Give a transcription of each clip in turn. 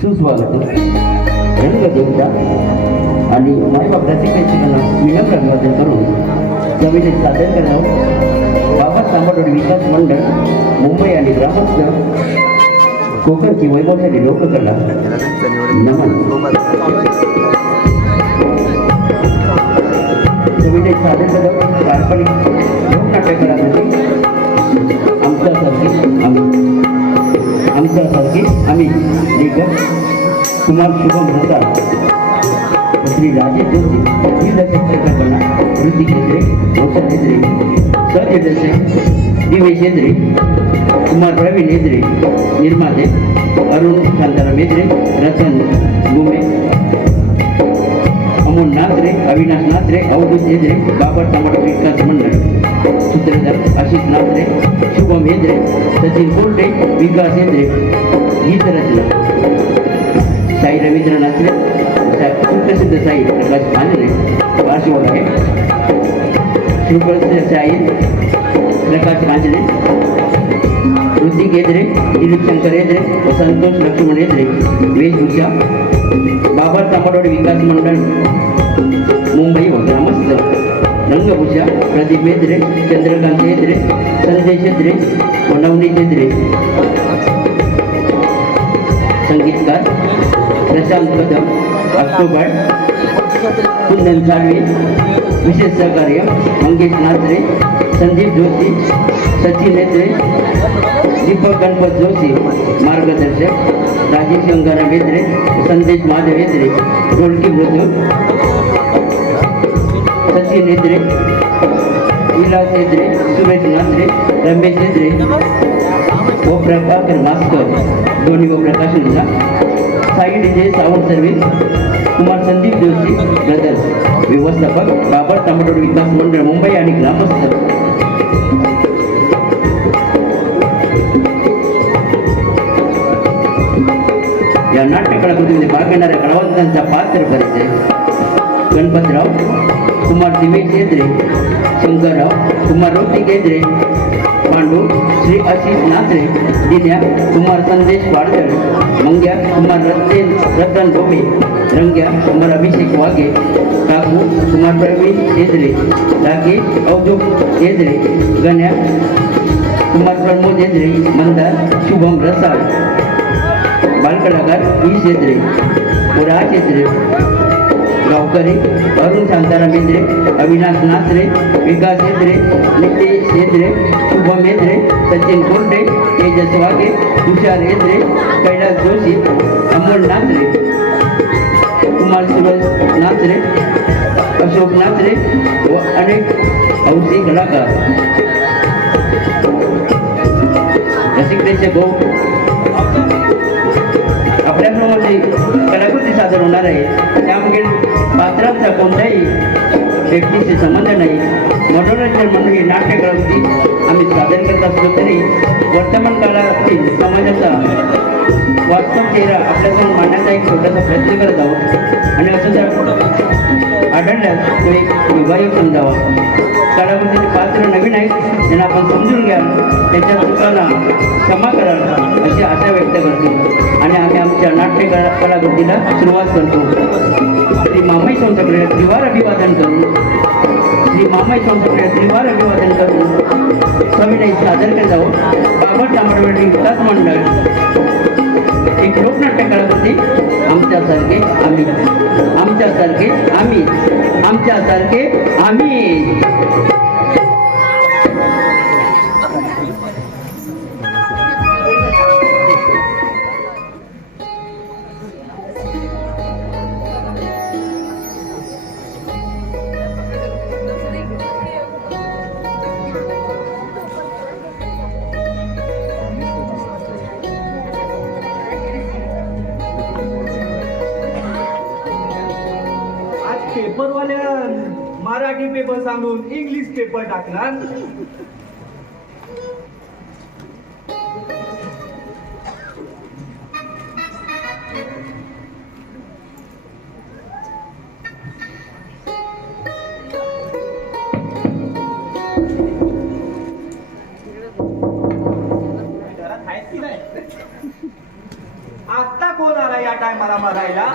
सुस्वागत रंगदेवता आणि मायबाप रसिकांना विनम्र अभिवादन करून जमिनीत सादर करणार बाबा तांबडोळी विकास मंडळ मुंबई आणि ग्रामस्थ कोकणची वैभवशाली लोककला नमन जमिनीत सादर करणार काल्पनिक लोकनाट्यकारांमध्ये आमच्यासारखे आम्ही लेखक कुमार शुभम रसाळ श्री राजेश जोशी दिग्दर्शक कल्पना ऋतिक हेद्रे रोशन हेद्रे सहनिर्देशक दिवेश हेद्रे कुमार प्रवीण हेद्रे निर्माते अरुण शांताराम हेद्रे रतन गुमे अमोल नात्रे अविनाश नात्रे अवधूत हेद्रे बाबर तांबडोळी विकास मंडळ सूत्रधार आशिष नात्रे शुभम हेद्रे सचिन कोल्टे विकास हेद्रे गीत रचना साई रवींद्र नात्रे सुप्रसिद्ध साई प्रकाश भांजरे पार्श्ववाद आहे सुप्रसिद्ध साई प्रकाश भांजरे ऋतिक हेद्रे दिलीप शंकर हेद्रे संतोष लक्ष्मण हेद्रे वेशभूषा बाबर तांबडोळी विकास मंडळ मुंबई व ग्रामस्थ रंगभूषा प्रदीप हेद्रे चंद्रकांत हेद्रे संदेश हेद्रे व नवनीत हेद्रे संगीतकार प्रशांत कदम ऑक्टोबर कुंदन साळवे विशेष सहकार्य मंगेश नात्रे संदीप जोशी सचिन हेद्रे दीपक गणपत जोशी मार्गदर्शक राजेश गंगाराम हेद्रे संदेश माधव हेद्रे ढोलकी मृदुल सचिन हेद्रे विलास हेद्रे सुरेश नात्रे रमेश हेद्रे व प्रभाकर मास्कर दोन्ही व प्रकाशनला Sai DJ sound service Kumar Sandeep Joshi brothers व्यवस्थापक बाबर तांबडोळी विकास मंडळ मुंबई आणि ग्रामस्थ या नाट्यकलाकृतीमध्ये भाग घेणाऱ्या कलावंतांचा पात्र परिचय गणपतराव कुमार दिवेश हेद्रे शंकरराव कुमार ऋतिक हेद्रे पांडू श्री आशिष नात्रे दिन्या कुमार संदेश वाडकर मंग्या कुमार रतन डोमे रंग्या कुमार अभिषेक वाघे काकू कुमार प्रवीण हेद्रे राकेश अवधूत हेद्रे गण्या कुमार प्रमोद हेद्रे मंदार शुभम रसाळ बालकलाकार ईश हेद्रे राज हेद्रे गावकरी अरुण शांताराम हेद्रे अविनाश नात्रे विकास हेद्रे नितेश हेद्रे शुभम हेद्रे सचिन कोल्टे तेजस वाघे तुषार हेद्रे कैलास जोशी अमोल नात्रे कुमार सूरज नात्रे अशोक नात्रे व अनेक हौसी कलाकार रसिक भाऊ आपल्याप्रमाणे कलाकृती सादर होणार आहे त्यामुळे पात्रांचा कोणत्याही व्यक्तीशी संबंध नाही मनोरंजन म्हणून ही नाट्यकलाकृती आम्ही सादर करत असलो तरी वर्तमान काळातील समाजाचा वास्तव चेहरा आपल्यासमोर मांडण्याचा एक छोटासा प्रयत्न करत आहोत आणि असं जर आढळल्यास तो एक योगायोग समजावा कलाकृतीचे पात्र नवीन आहेत त्यांना आपण समजून घ्या त्याच्या चुकांना क्षमा कराल अशी आशा व्यक्त करतो आणि आम्ही आमच्या नाट्य कलाकृतीला सुरुवात करतो श्री मामाई संस्थेकडे त्रिवार अभिवादन करून श्री मामाई संस्थेकडे त्रिवार अभिवादन करून सविनय सादर करत आहोत बाबर तांबडोळी विकास मंडळ एक लोकनाट्य कलाकृती आमच्यासारखे आम्ही तुमच्यासारखे आम्ही. पेपरवाल्या मराठी पेपर सांगून इंग्लिश पेपर टाकणार. घरात आहेत की नाही? आता कोण आला या टायमाला मरायला?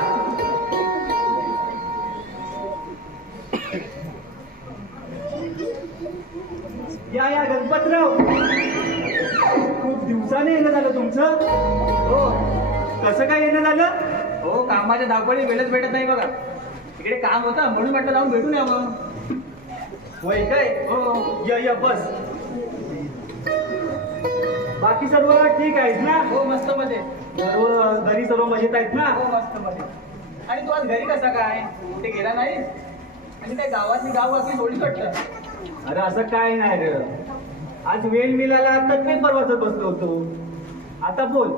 या गणपतराव, खूप दिवसाने येणं झालं तुमचं. हो, कसं काय येणं झालं? हो, कामाच्या धावपळी वेळच भेटत नाही बघा. इकडे काम होतं म्हणून म्हटलं जाऊन भेटून यावं. होय काय? हो, या बस. बाकी सर्व ठीक आहेत ना? हो, मस्त मध्ये. घरी सर्व मजेत आहेत ना? हो, मस्त मध्ये. आणि तू आज घरी कसा काय? कुठे गेला नाही? आणि काय गावातली गाव आपली थोडी कटतं. अरे असं काय नाही रे, आज वेळ मिळाला तर पेपर वाचत बसलो होतो. आता बोल,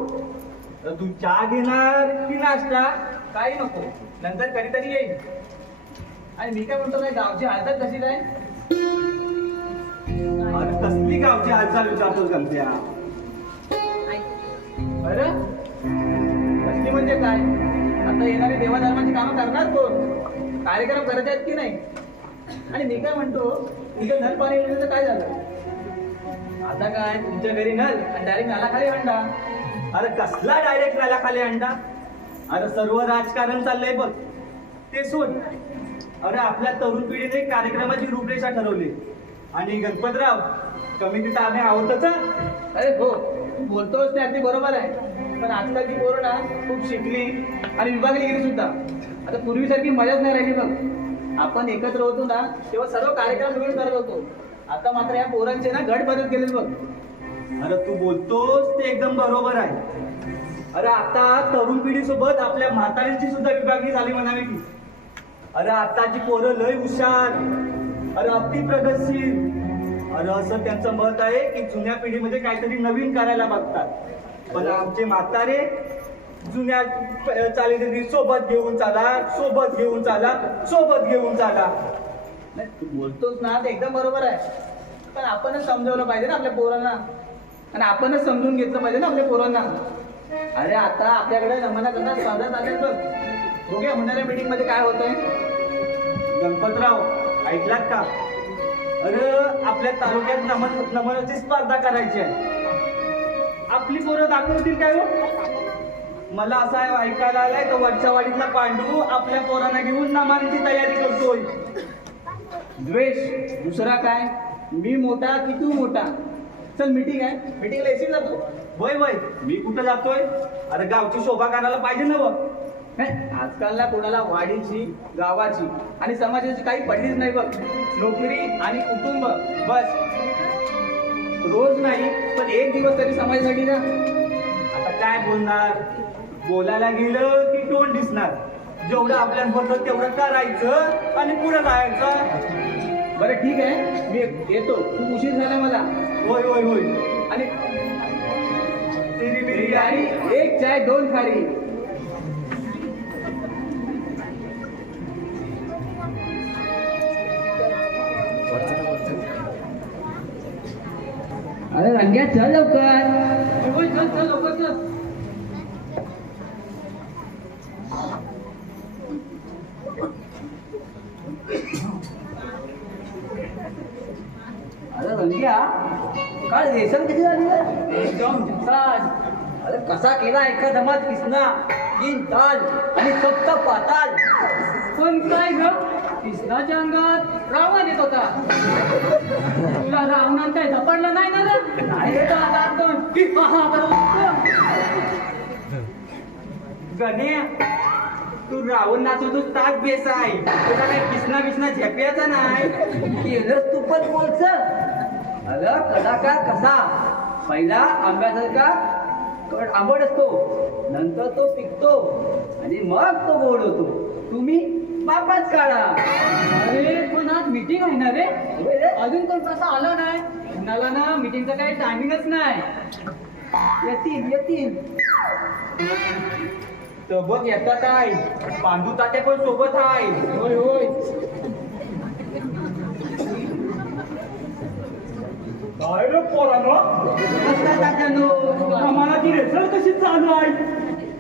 तू चहा घेणार की नाश्ता? काही नको, नंतर कधीतरी येईल. आणि मी काय म्हणतो, काय गावची हालत कशी काय? अरे कसली गावची हालचाल विचारतोस गमत्या? बरं, कसली म्हणजे काय? आता येणारी देवाधर्माची कामं करणार कोण? कार्यक्रम करत आहेत की नाही? आणि मी काय म्हणतो, तुझं नल पाणी योजनेचं काय झालं? आता काय तुमच्या घरी नल आणि डायरेक्ट नालाखाली हंडा. अरे कसला डायरेक्ट नालाखाली अंडा? अरे सर्व राजकारण चाललंय बघ, ते सोड. अरे आपल्या तरुण पिढीने कार्यक्रमाची रूपरेषा ठरवली आणि गणपतराव कमिटीचा आम्ही आहोतच. अरे हो, तू बोलतोस ते अगदी बरोबर आहे. पण आजकालची पोरं ना खूप शिकली आणि विभागली गेली सुद्धा. आता पूर्वीसारखी मजाच नाही राहिली बघ. आपण एकत्र होतो ना तेव्हा सर्व कार्यक्रम मिळून करत होतो. आता मात्र या पोरांचे ना गट बदलत गेले बघ. अरे तू बोलतोस ते एकदम बरोबर आहे. अरे आता तरुण पिढी सोबत आपल्या म्हाताऱ्यांची सुद्धा विभागणी झाली म्हणावी की. अरे आताची पोरं लय हुशार, अरे अति प्रगतशील. अरे असं त्यांचं मत आहे की जुन्या पिढीमध्ये काहीतरी नवीन करायला बघतात. पण आमचे म्हातारे जुन्या चालीरीती सोबत घेऊन चाला, सोबत घेऊन चाला, सोबत घेऊन चाला. नाही, तू बोलतोस ना ते एकदम बरोबर आहे. पण आपणच समजवलं पाहिजे ना आपल्या पोरांना, आणि आपणच समजून घेतलं पाहिजे ना आपल्या पोरांना. अरे आता आपल्याकडे नमना करता स्पर्धा चालेल बघ. बघूया होणाऱ्या मीटिंग मध्ये काय होतंय. गणपतराव ऐकलात का? अरे आपल्या तालुक्यात नमनाची स्पर्धा करायची आहे. आपली पोरं दाखवतील काय हो? मला असं ऐकायला आलंय तर वरच्या वाडीतला पांडू आपल्या पोरांना घेऊन नमानीची तयारी करतोय. द्वेष दुसरा काय? मी मोठा की तू मोठा? चल मीटिंग आहे, मीटिंगला येशील ना तू? वय मी कुठं जातोय? अरे गावची शोभा करायला पाहिजे ना व. नाही, आजकालला कोणाला वाडीची, गावाची आणि समाजाची काही पडलीच नाही बघ. नोकरी आणि कुटुंब बस. रोज नाही पण एक दिवस तरी समाजासाठी ना. आता काय बोलणार? बोलायला गेलं की तोंड दिसणार. जेवढं आपल्याला बोलतं तेवढं करायचं आणि पुढे जायचं. बरं ठीक आहे, मी येतो. खूप उशीर झाला मला. होय. आणि तेरी बिर्याणी एक चाय 2 खारी. अरे रंग्या चल लवकर. चल लवकर चल. अरे रंग्या, काल रेशन किती झाली? एकदम छान. अरे कसा केला एका दमात किसना, 3 ताल आणि फक्त पाताल. पण काय ग, कृष्णाच्या अंगात रावण येत होता. तुला रावणान काय झपाडलं नाही ना ग? नाही रे दादा, बरोबर. गण्या, तू रावण नाचवतो ताक बेस आहे तुला काय किसना बिसना झेप्याचा नाही केलंच तू पण बोलच अगं कलाकार कसा पहिला आंब्यासारखा आंबट असतो नंतर तो पिकतो आणि मग तो गोड होतो तुम्ही बापाच काढा. अरे पण आज मीटिंग आहे ना रे अजून पण कसा आला नाही कुणाला ना मीटिंगचा काही टायमिंगच नाही. येतील तर बघ येतात आहे पांडू तात्या पण सोबत आहे. होय होय काय रे पोरांनो आम्हाला ती रेसळ कशी चालू आहे.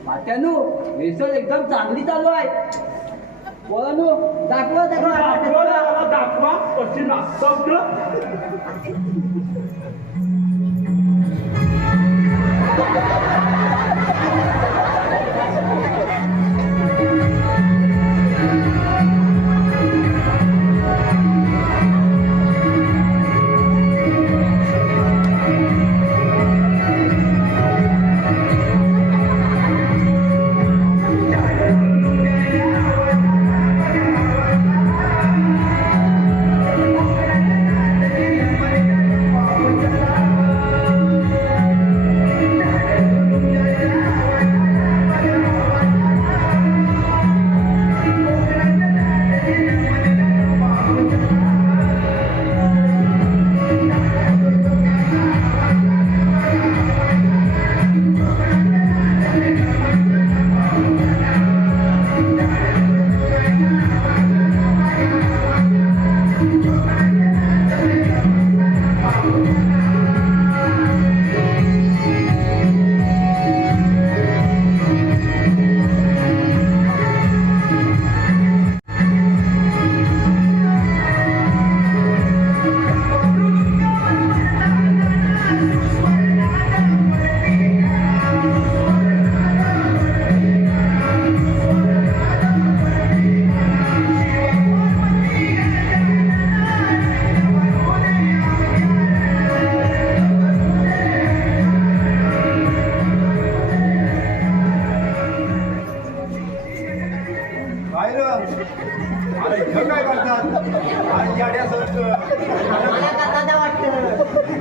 तात्यानो रेसल एकदम चांगली चालू आहे. बोलानो दाखवा दाखवा कशी नाचतात. काय करतात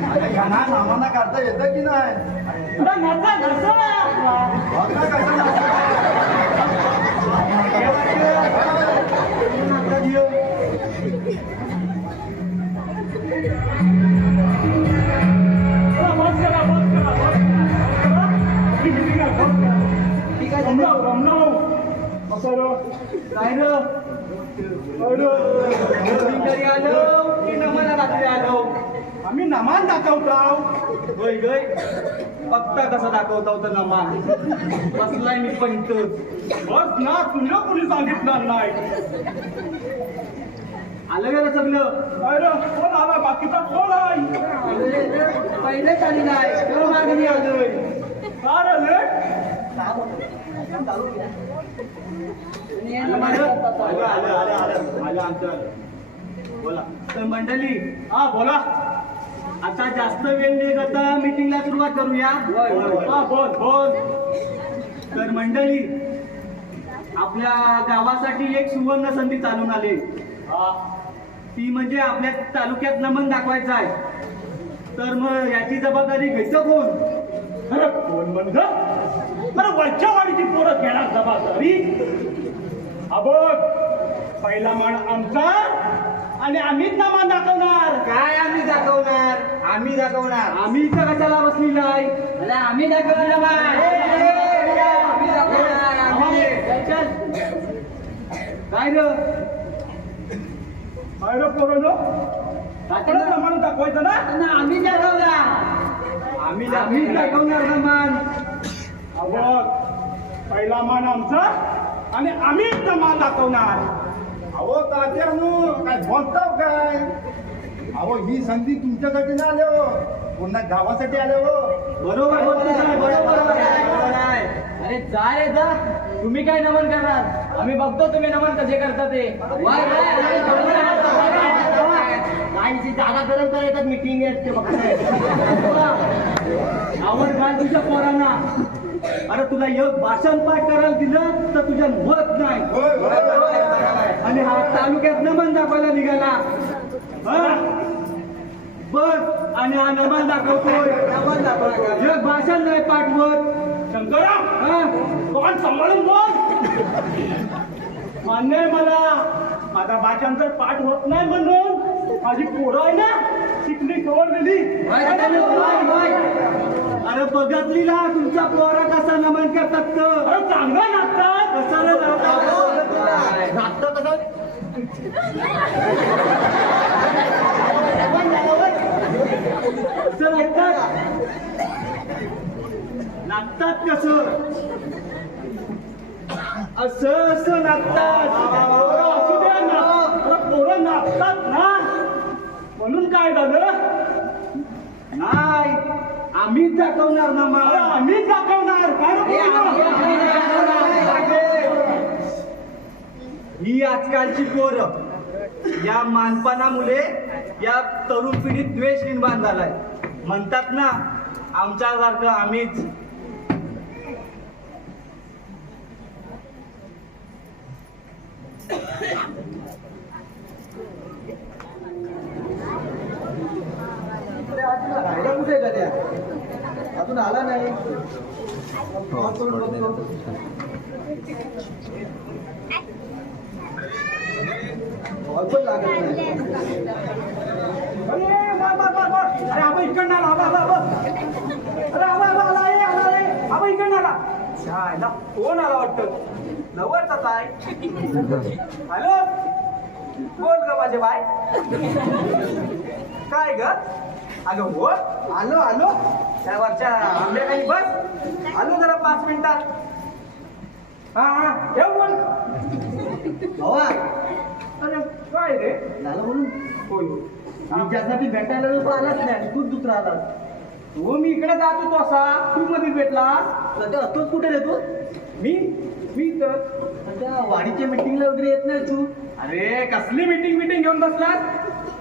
आणि नामांना काढता येतं की नाही आम्ही नमान दाखवताव गय गय बघता कसं दाखवताव तर नमान बसलाय मी पण इथं बस ना तुला कोणी सांगितलं नाही आलं गेलं सगळं अरे कोण आला बाकीचा कोण आहे पहिलेच आली नाही कोण मागणी आलोय फार आलं बोला तर मंडळी हा बोला आता जास्त वेळ नाही करता मीटिंगला सुरुवात करूया हा बोल बोल तर मंडळी आपल्या गावासाठी एक सुवर्ण संधी चालून आली ती म्हणजे आपल्या तालुक्यात नमन दाखवायचं आहे तर मग याची जबाबदारी घ्यायचं कोण अरे कोण म्हणजे अरे वरच्या वाडीची पोरं घेणार जबाबदारी बघ पहिला मान आमचा आणि आम्हीच नामान दाखवणार काय आम्ही दाखवणार आम्ही इथं कशाला बसलेला आहे अरे आम्ही दाखवलं काय रे अरे पोरांनो आपलं प्रमाण दाखवायचं ना आम्ही दाखवला आम्ही दाखवणार ना मान बघ पहिला मान आमचा आणि आम्हीच मान दाखवणार अहो तात्यानो काय बोलताव काय अहो ही संधी तुमच्यासाठी नाही आले हो पुन्हा गावासाठी आले हो बरोबर बरोबर आहे अरे जा रे जा तुम्ही काय नमन करणार आम्ही बघतो तुम्ही नमन कसे करता ते जागा गरम करायचं मीटिंग आवड घाल तुझ्या पोरांना अरे तुला एक भाषण पाठ करायला दिलं तर तुझ्या मत नाही होय, होय, होय. आणि हा तालुक्यात नमन दाखवायला निघाला हा? बस आणि हा नमन दाखवतोय एक भाषण नाही पाठवत शंकरराव हा? कोण सांभाळून बोल मान्य आहे मला माझा भाषण जर पाठ होत नाही म्हणून माझी पोरं आहे ना शिकली खबर दिली अरे बघतली ना तुमचा पोरा कसा नमन करतात तर अरे चांगलं नाचतात कसा रे नाचतं? कसं नाचतात कसं असं नाचतात पोरं असू द्या ना अरे पोरं नाचतात ना म्हणून काय झालं नाही आम्हीच दाखवणार ना अरे मग आम्हीच दाखवणार काय रे पोरं? ही आजकालची पोरं या मानपानामुळे या तरुण पिढीत द्वेष निर्माण झालाय म्हणतात ना आमच्यासारखं आम्हीच राहिला कुठे कध्या अजून आला नाही कॉल करून बघतो. कॉल पण लागत नाही. अरे आबा इकडनं आला आबा अरे आबा इकडनं आला छायला कोण आला वाटतं नवरचा काय हॅलो बोल ग माझे बाय काय ग अगं हो आलो आलो त्या वरच्या आंब्याखाली बस आलो जरा 5 मिनिटात हा ठेव बोल भावा अरे काय रे झालं म्हणून होय मी ज्यासाठी भेटायला तो आलाच नाही आणि खूप दुसरा आला हो मी इकडे जात होतो असा तू मध्ये भेटला सध्या असतोच कुठे रे तू मी तर सध्या वाडीच्या मिटिंगला वगैरे येत नाही तू अरे कसली मीटिंग घेऊन बसलास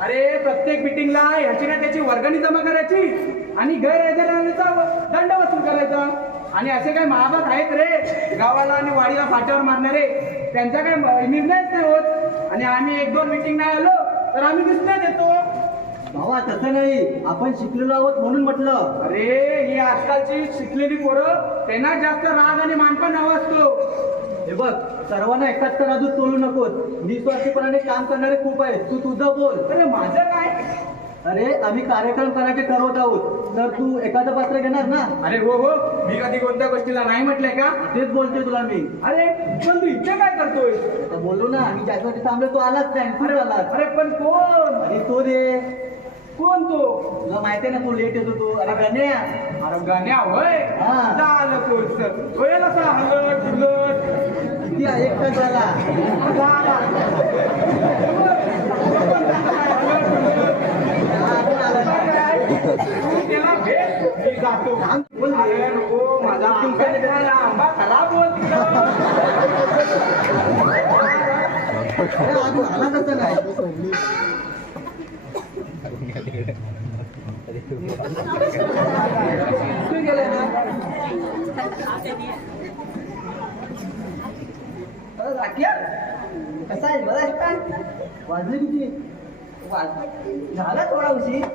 अरे प्रत्येक मीटिंगला ह्याची ना त्याची वर्गणी जमा करायची आणि गैरहजेरीचा दंड वसूल करायचा आणि असे काही महाभारत आहेत रे गावाला आणि वाडीला फाट्यावर मारणारे त्यांचा काही निर्णयच नाही होत आणि आम्ही 1-2 मीटिंग नाही आलो तर आम्ही दिसण्यात येतो भावा तसं नाही आपण शिकलेलो आहोत म्हणून म्हटलं अरे ही आजकालची शिकलेली पोरं त्यांना जास्त राग आणि मानपण नाव असतो हे बघ सर्वांना एकाच तराजूत तोलू नकोस निस्वार्थीपणाने काम करणारे खूप आहेत तू तुझं बोल अरे माझं काय अरे आम्ही कार्यक्रम करायचे ठरवत आहोत तर तू एखादं पात्र घेणार ना अरे हो मी कधी कोणत्या गोष्टीला नाही म्हटलंय का तेच बोलतोय तुला मी अरे पण तू इथे काय करतोय आता बोललो ना मी ज्यासाठी थांबलो तो आलाच नाही तू आलास अरे पण कोण अरे तो रे कोण तो तुला माहिती आहे ना तू लेट येतो तू अरे गण्या अरे गाण्या होय हा. झालं कोणचं होईल असा हलत फुलत किती एक तास झाला झाला. हा, आपण आला नाही. तू त्याला भेट मी जातो बोल रे. अरे नको माझा आंबा खराब बोल अरे अजून आला तसं नाही तू गेलाय ना राख्या कसा आहे बरं आहे काय वाजले किती झाला थोडा उशीर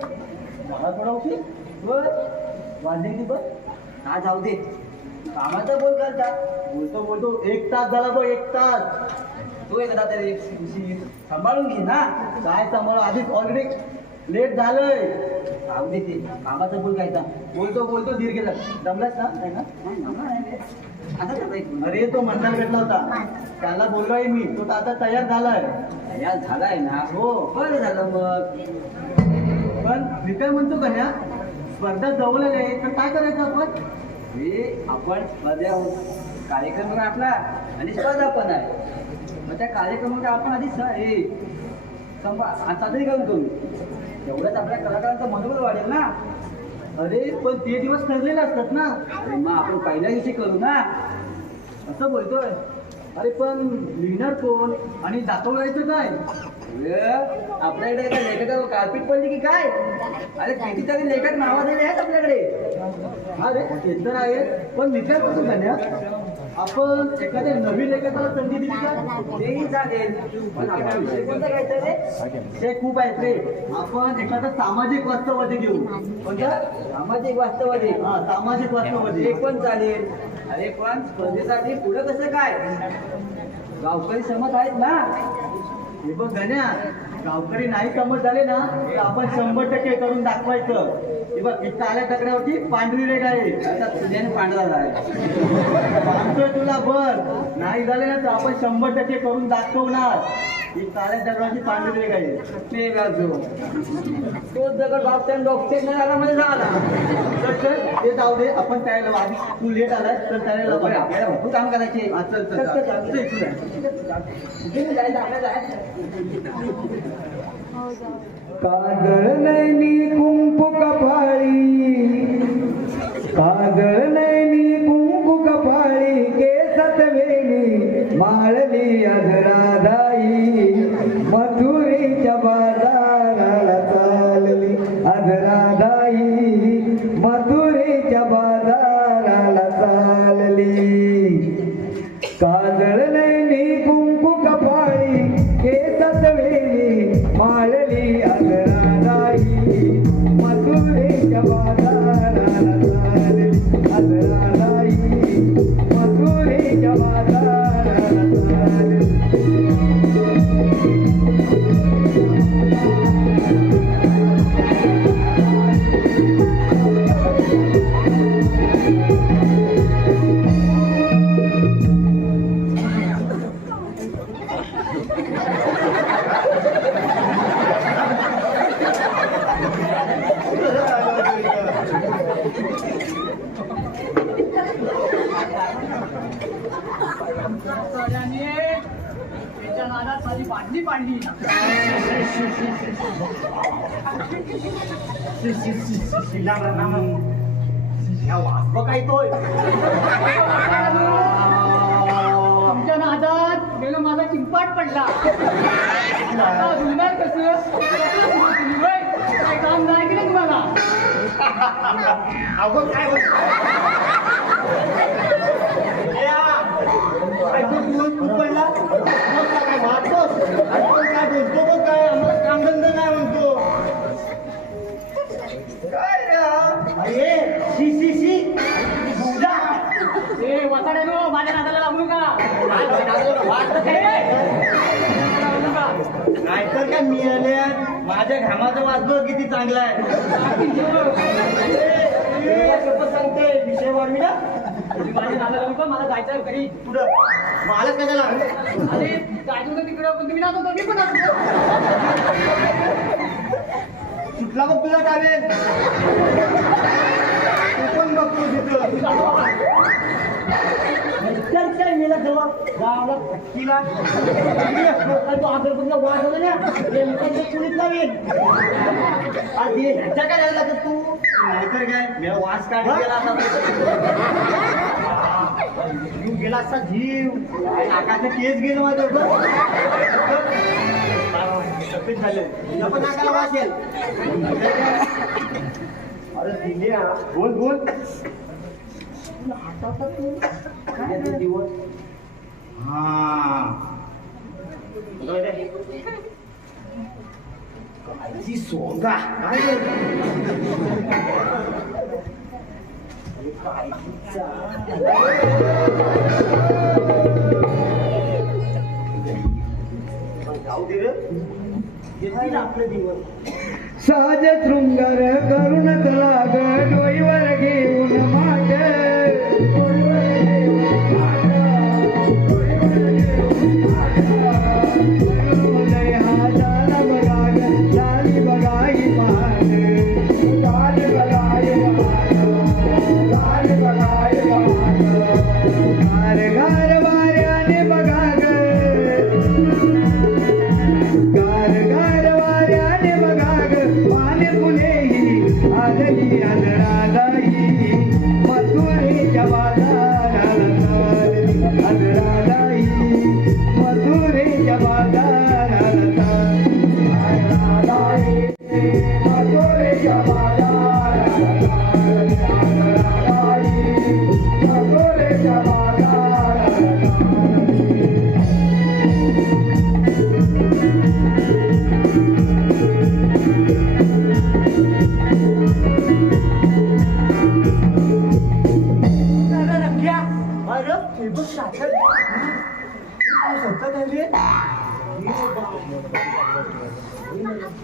मला थोडा उशीर बर वाजले किती बघ हा जाऊ दे कामाचा बोल करता बोलतो बोलतो 1 तास झाला बघ 1 तास तू एकदा तरी उशीर सांभाळून घे ना काय सांभाळ आधीच ऑलरेडी लेट झालंय जाऊ दे ते कामाचं बोल काय बोलतो बोलतो धीर गेला दमलास ना नाही ना दमला नाही रे. आता करायचं. अरे तो मंडळ भेटला होता त्याला बोललोय मी तो तर आता तयार झालाय तयार झालाय ना हो बरं झालं मग पण मी काय म्हणतो कन्या स्पर्धा जवळ आहे तर काय करायचं आपण हे आपण स्पर्धा कार्यक्रम आपला आणि स्पर्धा पण आहे मग त्या कार्यक्रमात आपण आधी साजरी करू तेवढंच आपल्या कलाकारांचं मनोबल वाढेल ना अरे पण ते दिवस ठरलेले असतात ना अरे मग आपण पहिल्या दिवशी करू ना असं बोलतोय अरे पण लिहिणार कोण आणि दाखवायचं काय आपल्याकडे काय लेखक कार्पिट पडली की काय? अरे किती तरी लेखक नावाजलेले आहेत आपल्याकडे. अरे ते तर आहे, पण विचार कसं झाल्या आपण एखाद्या नवीन लेखकाला संधी दिली का तेही चालेल. पण आपला विषय कोणता घ्यायचा रे? ते खूप आहेत रे. आपण एखादा सामाजिक वास्तववादी घेऊ. कोणता? सामाजिक वास्तववादी. हा, सामाजिक वास्तववादी एक पण चालेल. अरे पण स्पर्धेसाठी पुढे कसं काय? गावकरी समज आहेत ना. हे बघ गण्या, गावकरी नाही समज झाले ना तर आपण 100% करून दाखवायचं. हे बघ इथं आल्या तकड्यावरती पांढरी रेग आहे, आता तुझ्याने पांढरा आहे. सांगतोय तुला बर, नाही झाले ना तर आपण 100% करून दाखवणार. ही काळ्या दगडाची पांढरी रेग आहे. ते गाजो तोच दगड बापट्यान डॉक्टर मध्ये झाला. ते जाऊ दे, आपण तयारीला आधी तू लेट आलाय तर तयारीला आपल्याला भरपूर काम करायचे. चल चल काजळ नैनी कुंकू कपाळी, काजळ नैनी कुंकू कपाळी, केसात वेणी माळली अधराधाई, मथुरीच्या बाजाराला चालली अधराधाई, मथुरीच्या बाजाराला चालली. काजळ नैनी कुंकू कपाळी, केसात वेणी माळली अधराधाई, मथुरीच्या बाजाराला चालली अधराधाई, मथुरीच्या बाजाराला चालली. त्याच्या नादात माझी बाटली पाडली. तुमच्या नादात गेलो माझा चिंपाट पडला. आता धुणार कसं? काय काम नाही की नाही तुम्हाला? अगं काय तू पडला काय वाचतोस काय बोलतो बघ, काय आम्हाला कामधंदा नाही म्हणतो काय अरे शी शी शी ए वसाड्यानो, माझ्या नादाला लागू नका. नाहीतर काय मिळाल्या माझ्या घामाचं वाजलो किती चांगला आहे. सांगते विषय वाढ मी ना माझ्या नादाला लागू नका. मला जायचं आहे घरी. पुढं मला कशाला अरे जायचं होतं तिकडं, पण तुम्ही नाच होता, मी पण नाचतो. सुटला बघ तुझा टावेल. तू पण बघतो तिथं तर काय मेला जवळ गावाला फटकीला तो आंध्रपूरला वाढ झाला ना कुणीच लावेल. आधी ह्याच्या काय लागला तर तू नाहीतर काय मी वास काढून गेला असा जीव गेला असा जीव नाकाचं केस गेलं माझं तब्येत झालं पण नाकाला वास येईल. अरे दिल्या बोल बोल दिवस कायची सोंगा जाऊ दे रे येतील आपले दिवस. सहज शृंगार करून लाग डोईवर घेऊन माग, मथुरीच्या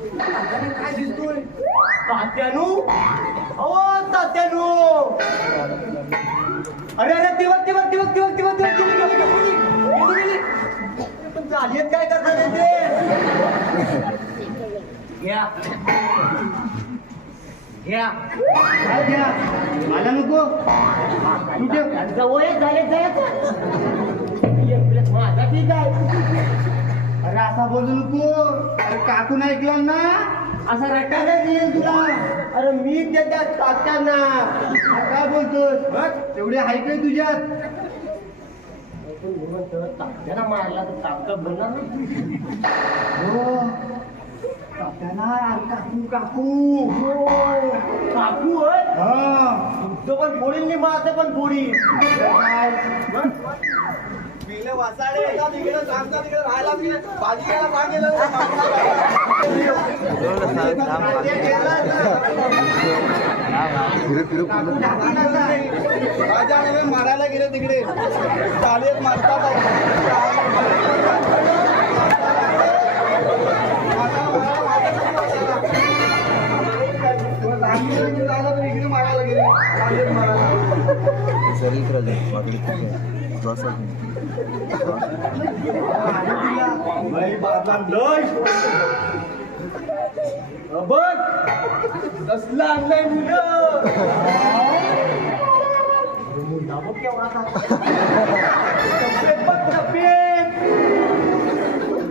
काय दिसतोय तात्यानू अहो तात्यानू अरे अरे ती बघ पण चालेल काय करणार ते घ्या घ्या काय घ्या मला नको जवळ झाले माझा ठीक आहे अरे असा बोलू नको अरे काकून ऐकलं ना असा रटायला येईल तुला अरे मी त्याच्या तात्यांना काय बोलतोस बघ तेवढे आहे काय तुझ्यात तात्याला मारला तर तात्या बनणार हो तात्याना काकू काकू काकू होय हा तुमचं पण फोडील नाही माझं पण फोडी काय गेले वासाडे सांगता तिकडे राहायला गेले भाजी घ्यायला मागेलं मारायला गेले तिकडे चालेल मारतात इकडे मारायला गेले चालेल बघ कसला आणलाय मुलं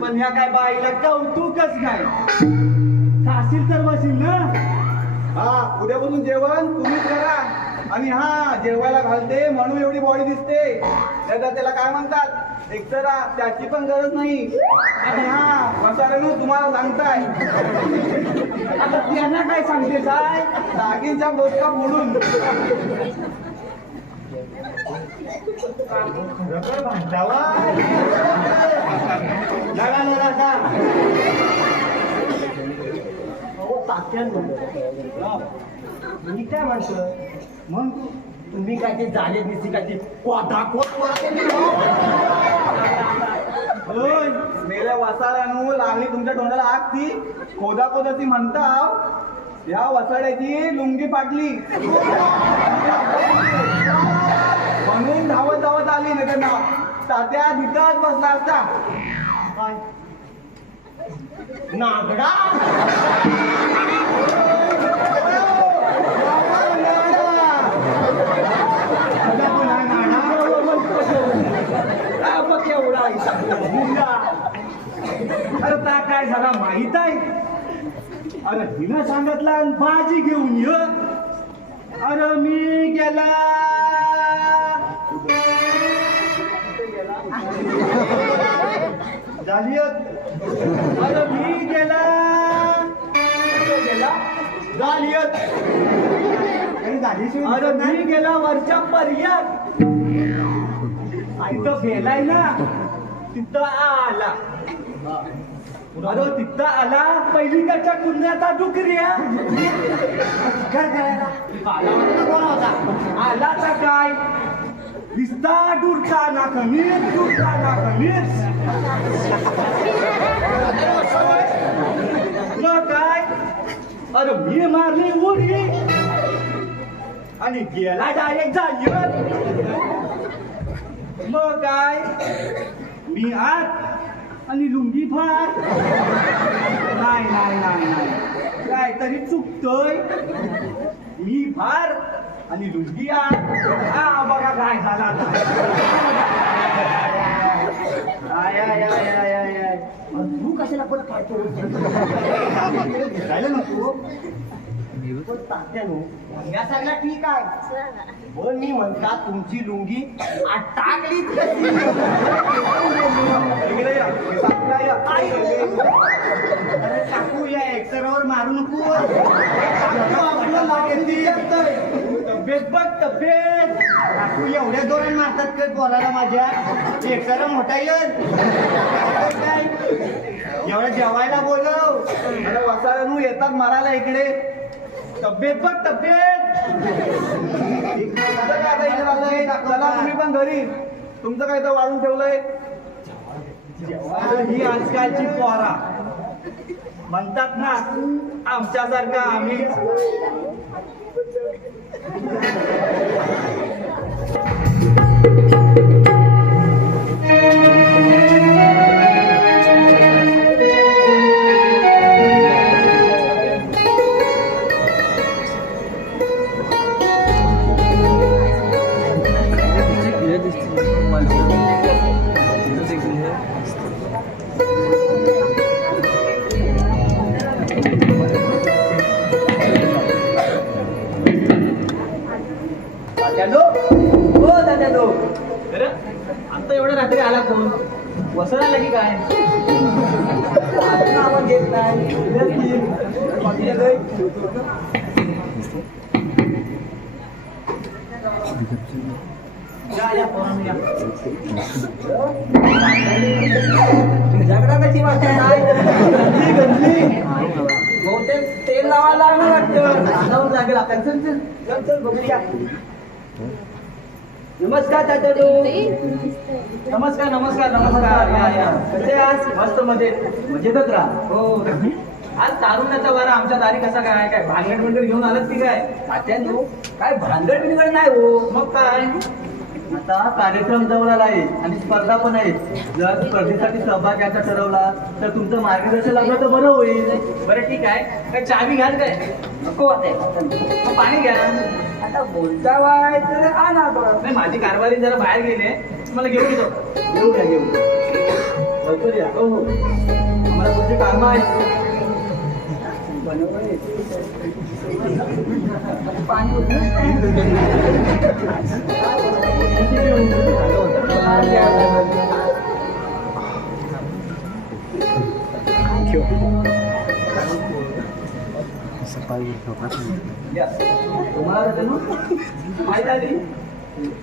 पण ह्या काय बाईला कौतुकच काय खाशील तर बसील ना हा उद्यापासून जेवण तुम्हीच करा आणि हा जेवायला घालते म्हणून एवढी बॉडी दिसते त्याला काय म्हणतात एक्सरा त्याची पण गरज नाही आणि हा मसाल्यानं तुम्हाला सांगताय आता त्यांना काय सांगते काय दागिनच्या डोसका फोडून मी काय म्हणतो मग तुम्ही काय ते झाले दिसती काय ते मेल्या वासाळ्यानु लागली तुमच्या तोंडाला आग ती खोदाची म्हणता या वसाड्याची लुंगी फाटली म्हणून धावत आली ना त्यांना तात्या तिथंच बसला असता नागडा अरे ता काय झाला माहित आहे अरे हिनं सांगितलं भाजी घेऊन ये अरे मी गेला झाली अरे मी गेला झाली अरे मी गेला वरच्या पर्यात इथं गेलाय ना तिथं आला अरे तिथं आला पहिली त्याच्या कुंड्याचा डुकऱ्या काय करायला आलाचा काय दिसता डुरका ना कमीच मग काय अरे मी मारली उडी आणि गेला डायरेक्ट झाली मग काय मी आत आणि लुंगी फार नाही काय तरी चुकतोय मी फार आणि लुंगी आत हा बघा काय झाला तू कशाला पण काढतो ना तू तात्यानो या सगळ्या ठीक आहे पण मी म्हणता तुमची लुंगी टाकली टाकू या एक्सरावर मारू नको तब्येत बघ तब्येत टाकू एवढ्या दोन मारतात काय बोलायला माझ्या एक्सरा मोठा येईल एवढ्या जेवायला बोलव अरे वसाळ्यानु येतात मारायला इकडे तब्येत बघ तब्येत चला तुम्ही पण घरी तुमचं काय तर वाढून ठेवलंय ही आजकालची पोरा म्हणतात ना आमच्यासारखा आम्ही दादालो हो दादालो अरे आता एवढ्या रात्री आला कोण वसर आला की काय आवाज येत नाही या पोरांनो, या. झगडा कशी वाटत बहुतेक तेल लावायला लागलं वाटतं लागेल आता चल चल चल चल बघूया नमस्कार दादालो नमस्कार नमस्कार नमस्कार या या कसे आज मस्त मजेतच राहा हो आज तारुण्याचा वारा आमच्या दारी कसा काय काय भांगड बिंगड घेऊन आलात की काय तात्यानो काय भांगड बिंगड नाही हो मग काय आता कार्यक्रम जवळ आला आहे आणि स्पर्धा पण आहेत जर स्पर्धेसाठी सहभाग घ्यायचा ठरवला तर तुमचं मार्गदर्शन लागलं तर बरं होईल बरं ठीक आहे काय चावी घ्याल काय नको मग पाणी घ्या आता बोलता वाय तर आणा नाही माझी कारभारी जरा बाहेर गेले मला घेऊन येतो घेऊ लवकर या हो आम्हाला कोणती कामं आहेत पाणी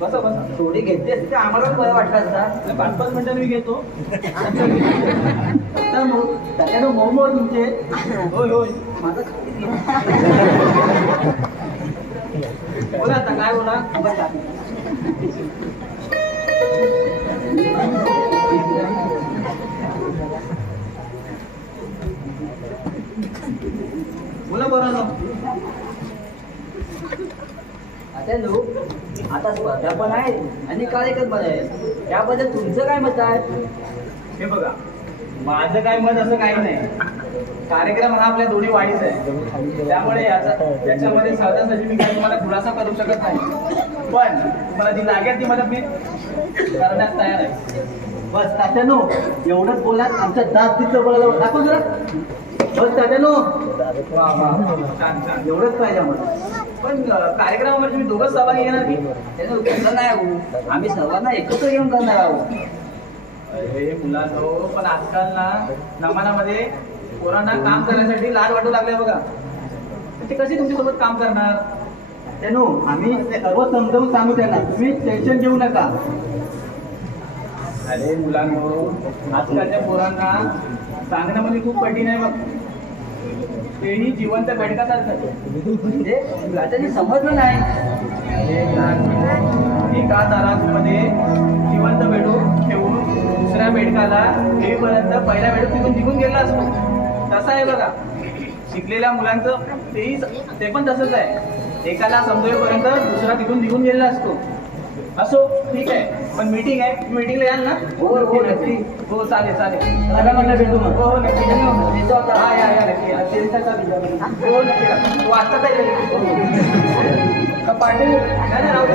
बसा बसा थोडी घेतली असते आम्हाला बरं वाटलं असता 5-5 मिनिटांनी मी घेतो त्याच्यानं मोमो तुमचे होय होय माझं बोला आता काय बोला बसा बोला बरं ना आता लोक आता स्पर्धा पण आहे आणि कार्यक्रम पण आहे त्याबद्दल तुमचं काय मत आहे हे बघा माझं काय मत असं काही नाही कार्यक्रम हा आपल्या दोन्ही वाढीचा आहे त्यामुळे याच्यामध्ये सहजासहजी मी काही तुम्हाला खुलासा करू शकत नाही पण तुम्हाला जी लागेल ती मदत मी करण्यास तयार आहे बस तात्यानो एवढंच बोला आमच्या दात तिथं बोलायला दाखव जरा बस तात्यानो छान छान एवढंच पाहिजे आम्हाला पण कार्यक्रमामध्ये तुम्ही दोघंच सहभागी घेणार की त्याचं उत्तर नाही आहो आम्ही सर्वांना एकत्र घेऊन करणार आहोत अरे मुलांनो पण आजकाल ना जमान्यामध्ये पोरांना काम करण्यासाठी लाज वाटू लागले बघा ते कशी तुमच्यासोबत काम करणार त्यानो आम्ही सर्व समजावून सांगू त्यांना तुम्ही टेन्शन घेऊ नका अरे मुलांनो आजकालच्या पोरांना सांगण्यामध्ये खूप कठीण आहे बघ तेही जिवंत बेडकासारखं म्हणजे समजलं नाही एका तारामध्ये जिवंत बेडूक ठेवून दुसऱ्या बेडकाला ठेवीपर्यंत पहिल्या बेडूक तिथून निघून गेला असतो तसं आहे बघा शिकलेल्या मुलांचं ते पण तसंच आहे एकाला समजवेपर्यंत दुसरा तिथून निघून गेलेला असतो असो ठीक आहे पण मीटिंग आहे मीटिंगला याल ना हो नक्की हो चालेल चालेल भेटू मग हो नक्की हा या नक्की हो नक्की तू आता का पाठवू नाही राहू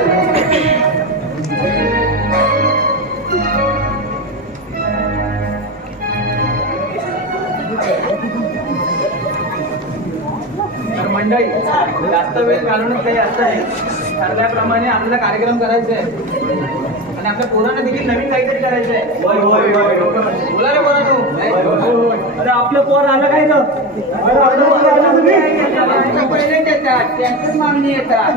तर मंडळी जास्त वेळ घालवणं काही असं आहे ठरल्याप्रमाणे आपल्याला कार्यक्रम करायचा आहे आणि आपल्या पोरांना देखील नवीन काहीतरी करायचं आहे बोला रे पोरा तू अरे आपलं पोर आलं काय पहिले देतात त्यांचीच मागणी येतात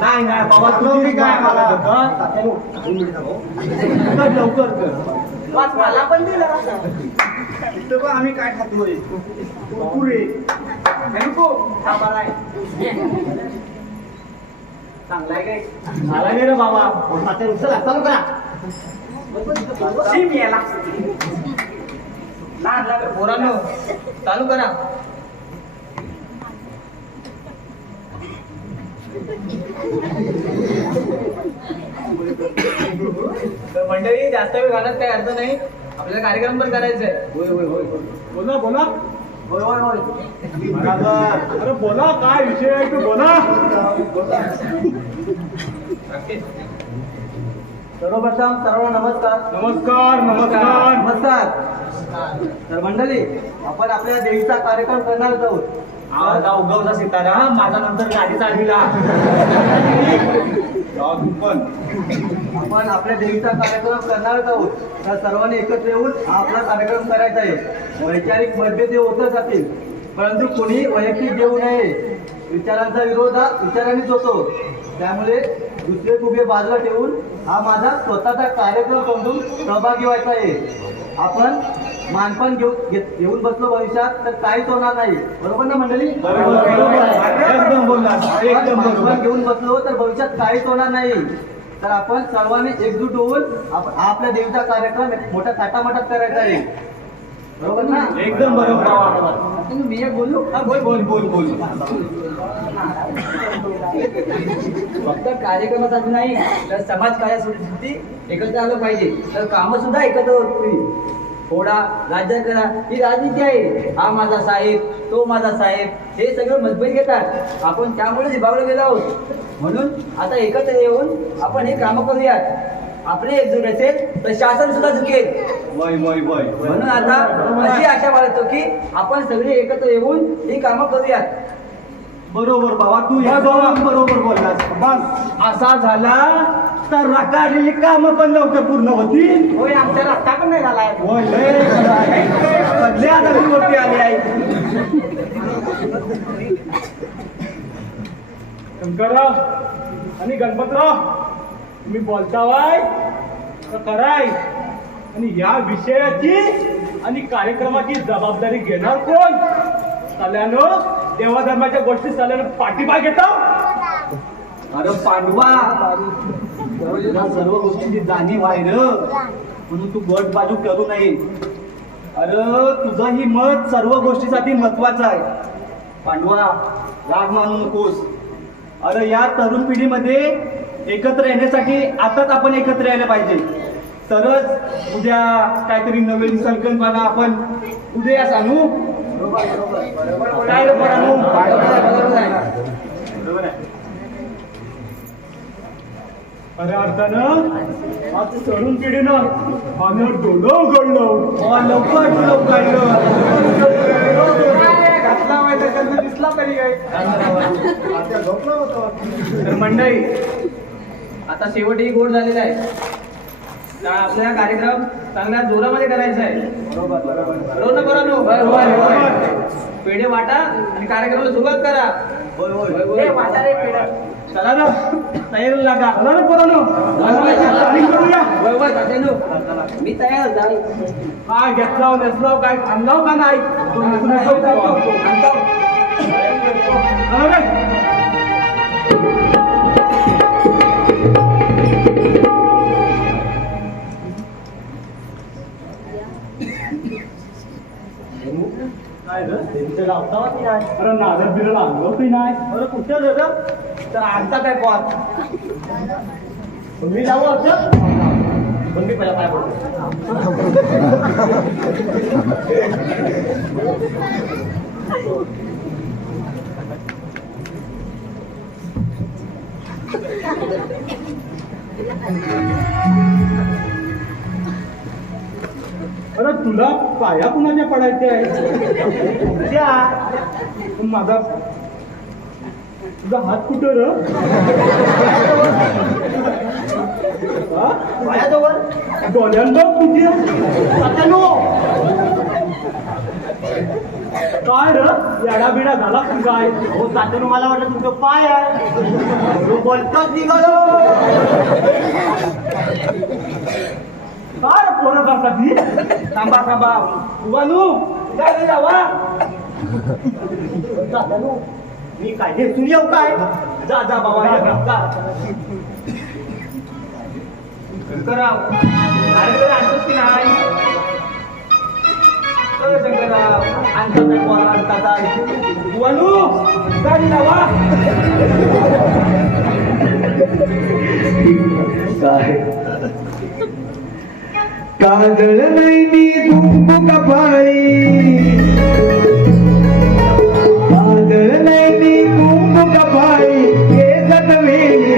नाही नाही बाबा तुम्ही काय मला लवकर कर मला पण दिलं इथं पण आम्ही काय खातोय कुरकुरे चांगला आहे काय आला नाही रे बाबा आता चला चालू करा शिम याला पोरांनो चालू करा तर मंडळी जास्त वेळ घालत काही अर्थ नाही आपल्याला कार्यक्रम पण करायचा आहे होय होय होय बोला बोला होय होय होय अरे बोला काय विषय आहे तू बोला सर्वप्रथम सर्वांना नमस्कार नमस्कार नमस्कार नमस्कार तर मंडळी आपण आपल्या देवीचा कार्यक्रम करणार आहोत आवाजा उगवला सितारा माझा नंतर गाडी चालविला तू पण आपण आपल्या देवीचा कार्यक्रम करणार आहोत तर सर्वांनी एकत्र येऊन हा आपला कार्यक्रम करायचा आहे वैचारिक मतभेद हे होतच जातील परंतु कोणी वैयक्तिक देऊ नये विचारांचा विरोध हा विचारांनीच होतो त्यामुळे दुसरे उभे बाजूला ठेवून हा माझा स्वतःचा कार्यक्रम समजून सहभागी व्हायचा आहे आपण मानपान घेऊन बसलो भविष्यात तर काहीच होणार नाही बरोबर ना मंडळी एकदम बोललास एकदम मानपान बरोबर घेऊन बसलो तर भविष्यात काहीच होणार नाही तर आपण सर्वांनी एकजूट होऊन आपल्या देवीचा कार्यक्रम मोठ्या थाटामाटात करायचा आहे बरोबर ना एकदम बरोबर बाबा. मी एक बोलू हा, बोल बोल बोल बोल फक्त कार्यक्रमासाठी नाही तर समाज कार्यासाठी एकत्र आलं पाहिजे तर कामं सुद्धा एकत्र होतील थोडा राज्य करा ही राजनीती आहे हा माझा साहेब तो माझा साहेब हे सगळं मतभेद घेतात आपण त्यामुळे विभागला गेलो आहोत म्हणून आता एकत्र येऊन आपण हे कामं करूयात आपले एकजूट असेल तर शासन सुद्धा झुकेल वय वय वय म्हणून आता अशी आशा बाळगतो की आपण सगळे एकत्र येऊन ही कामं करूयात बरोबर बाबा तू एकदम बरोबर बोललास बस असा झाला तर रकाडलेली कामं पण लवकर पूर्ण होतील होय आमचा रस्ता पण नाही झाला होय लय खरं आहे. सगळे आता वरती आले आहे शंकरराव आणि गणपतराव तुम्ही बोलतावाय तर कराय आणि या विषयाची आणि कार्यक्रमाची जबाबदारी घेणार कोण चाल्यानो देवाधर्माच्या गोष्टी चाल्यानं पाठिंबा घेता अरे पांडवा या सर्व गोष्टींची जाणीव आहे र म्हणून तू गट बाजू करू नये अरे तुझं ही मत सर्व गोष्टीसाठी महत्वाचं आहे पांडवा राग मानू नकोस अरे या तरुण पिढीमध्ये एकत्र येण्यासाठी आताच आपण एकत्र यायला पाहिजे तरच उद्या काहीतरी नवीन संकल्पना आपण उद्यास आणू काय रे पोरांनो? बरोबर आहे खऱ्या अर्थानं आज तरुण पिढीनं माझं डोलं उघडलं लवकर घातला माहिती त्यांना दिसला तरी काय आता झोपला होता तर मंडळी आता शेवटी गोड झालेला आहे तर आपला कार्यक्रम चांगल्या जोरामध्ये करायचा आहे बरोबर बरोबर पेढे वाटा आणि कार्यक्रमाला सुरुवात करा वाटा रे पेढा चला ना तयारी लागा चला रे पोरांनो, planning करूया. मी तयार झालो काय घेतलाव नेसलाव काय अंगाव का नाही तो नेसून येतो. चला रे. काय रे? त्यांचं लावता की नाही अरे नारळ बिरळ आणलं की नाही अरे कुठं झालं तर आणता काय पॉट मी जाऊ असं पण मी पहिला काय बोलतो अरे तुला पाया कुणाच्या पडायचे त्या माझा तुझा हात कुठं र पायाजवळ डोळ्यांवर कुठे आता काय र याडाबिडा झाला की काय हो तात्यानं मला वाटलं तुमचं पाय आहे बोलतोच निघालो काय पोरं करतात ती थांबा थांबा उभानू काय रे जावा मी काय हे सुनी येऊ काय जा जा बाबा जा, जा, जा. जा. शंकरराव कार्यक्रम आणतोस की नाही शंकरराव आणतात आहे पोराला, आणतात आहे. वनू गाडी लावा. काय काजळ नैनी कुंकू कपाळी, काजळ नैनी कुंकू कपाळी, केसत वेणी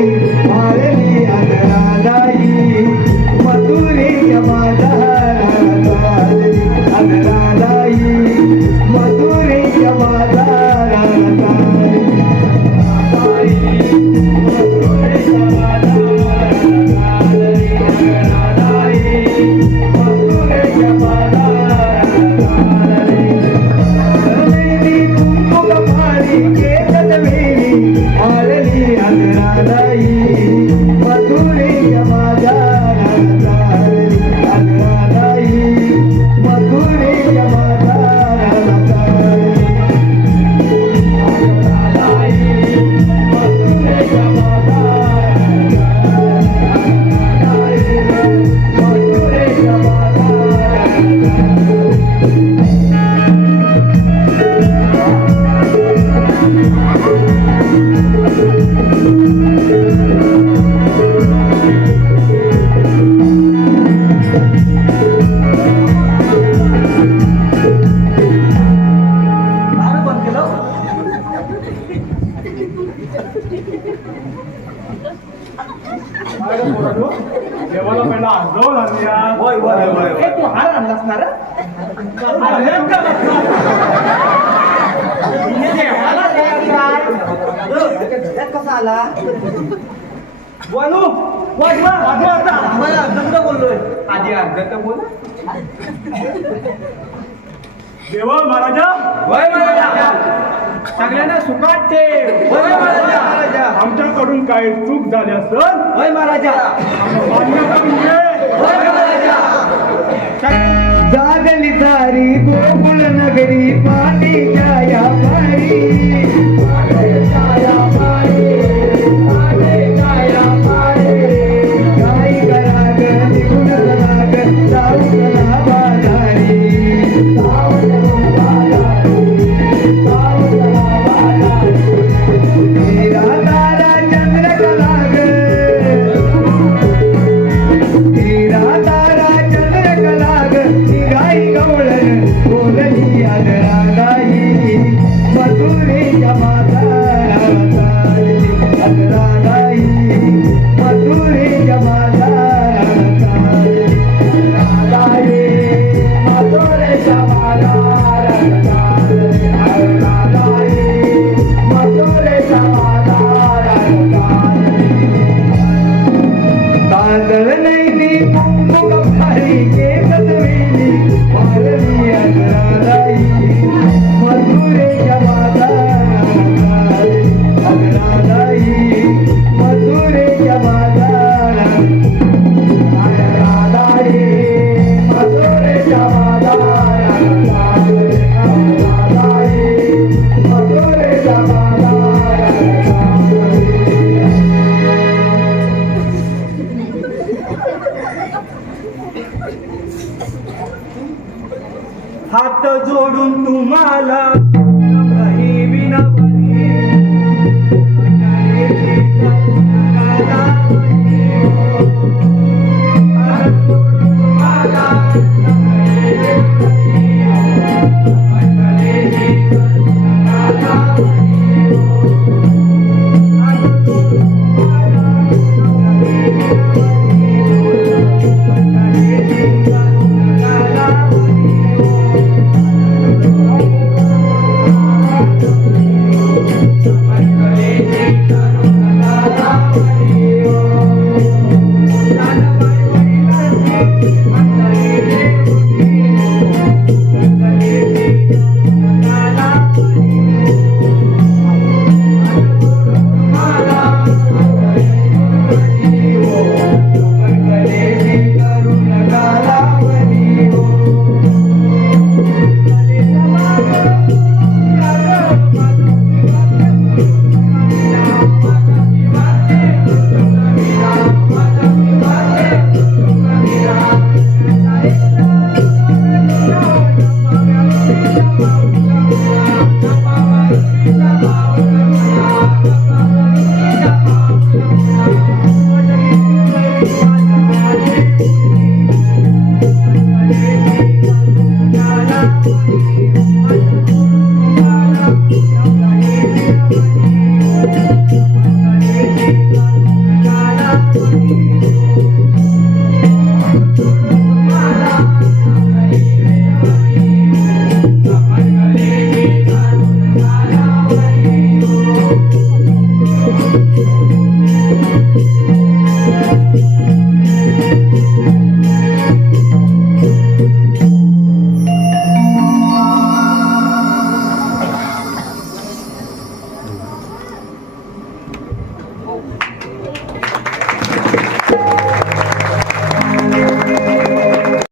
माळली अनराधाई, मधुरी माझा अनराधाई, मधुरी माझा देवाला पहिला आजोळ आणूया. होय होय होय हे तू हार आणलास ना रे? अरे का बसला? देवाला द्यायचा. कसा आला वनू वाजवा वाजवा आता. आम्हाला अर्ध बोललोय आधी अर्ध तर बोल. देवा महाराजा वय महाराजा सगळ्यांना सुखात ठेव. वय महाराजा आमच्याकडून काही चूक झाली असेल वय महाराजा मान्य करून घे. वय महाराजा जागली सारी गोकुळ नगरी पाठीच्या या पारी, पाठीच्या या पारी, पाठीच्या या पारी. काय कराग निघून कराग जाऊ चला बाजारी, जाऊ चला बाजारी, जाऊ चला बाजारी. तेरा तारा चंद्र कलाग, तेरा तारा चंद्र कलाग, निघाई गवळण बोलली आदरादाई, मधुरेच्या माता आदरादाई, मधुरेच्या माता आदरादाई, मधुरेच्या माता आदरादाई, मधुरेच्या माता आदरादाई. काजळ नैनी कुंकू कपाळी, केसत वेणी माळली अगरादाई, मधुरेच्या माता अगरादाई, मधुरेच्या माता अगरादाई, मधुरेच्या माता अगरादाई, मधुरेच्या माता हात जोडून तुम्हाला